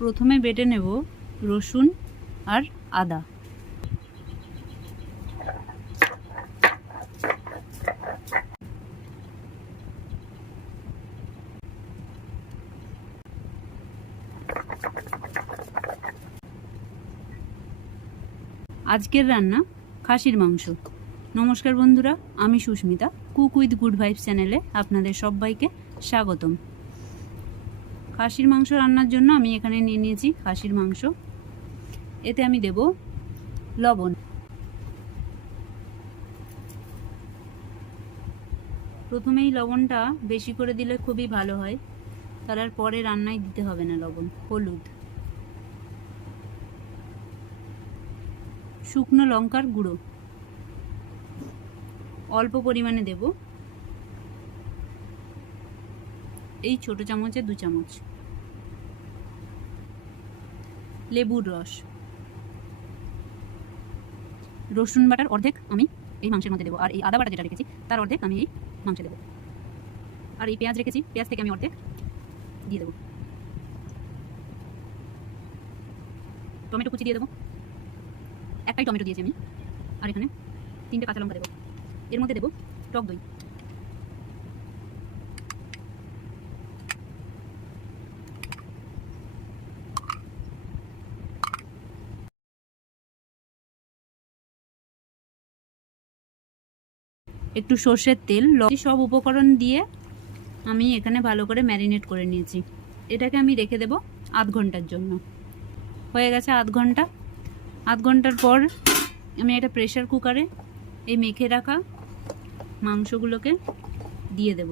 প্রথমে বেটে নেব রসুন আর আদা। আজকের রান্না খাসির মাংস। নমস্কার বন্ধুরা, আমি Susmita, cook with good vibes চ্যানেলে আপনাদের সবাইকে স্বাগতম। খাসির মাংস রান্নার জন্য আমি এখানে নিয়ে নিয়েছি খাসির মাংস। এতে আমি দেব লবণ। প্রথমেই লবণটা বেশি করে দিলে খুবই ভালো হয়, তার পরে রান্নায় দিতে হবে না লবণ। হলুদ, শুকনো লঙ্কার গুঁড়ো অল্প পরিমাণে দেব, এই ছোট চামচে 2 চামচ। লেবুর রস, রসুন বাটার অর্ধেক আমি এই মাংসের মধ্যে দেবো, আর এই আদা বাটা যেটা রেখেছি তার অর্ধেক আমি এই মাংসে দেবো, আর এই পেঁয়াজ রেখেছি, পেঁয়াজ থেকে আমি অর্ধেক দিয়ে দেবো। টমেটো কুচি দিয়ে দেবো, একটাই টমেটো দিয়েছি আমি, আর এখানে 3টে কাঁচা লঙ্কা দেবো। এর মধ্যে দেবো টক দই, একটু সর্ষের তেল, সব উপকরণ দিয়ে আমি এখানে ভালো করে ম্যারিনেট করে নিয়েছি। এটাকে আমি রেখে দেব আধ ঘন্টার জন্য। হয়ে গেছে আধ ঘন্টার পর আমি একটা প্রেসার কুকারে এই মেখে রাখা মাংসগুলোকে দিয়ে দেব।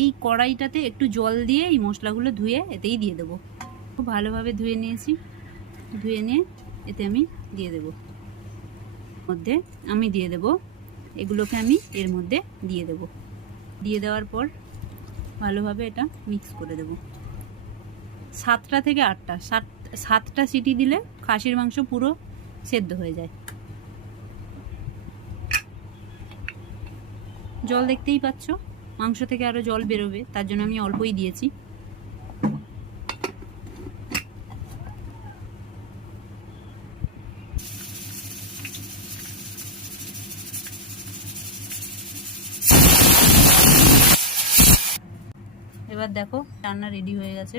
এই কড়াইটাতে একটু জল দিয়ে এই মশলাগুলো ধুয়ে এতেই দিয়ে দেবো। খুব ভালোভাবে ধুয়ে নিয়েছি, ধুয়ে নিয়ে এতে আমি দিয়ে দেব। মধ্যে আমি দিয়ে দেব এগুলোকে, আমি এর মধ্যে দিয়ে দেব। দিয়ে দেওয়ার পর ভালোভাবে এটা মিক্স করে দেব। 7টা থেকে 8টা, 7টা সিটি দিলে খাসির মাংস পুরো সেদ্ধ হয়ে যায়। জল দেখতেই পাচ্ছ, মাংস থেকে আরো জল বেরোবে, তার জন্য আমি অল্পই দিয়েছি। এবার দেখো রান্না রেডি হয়ে গেছে।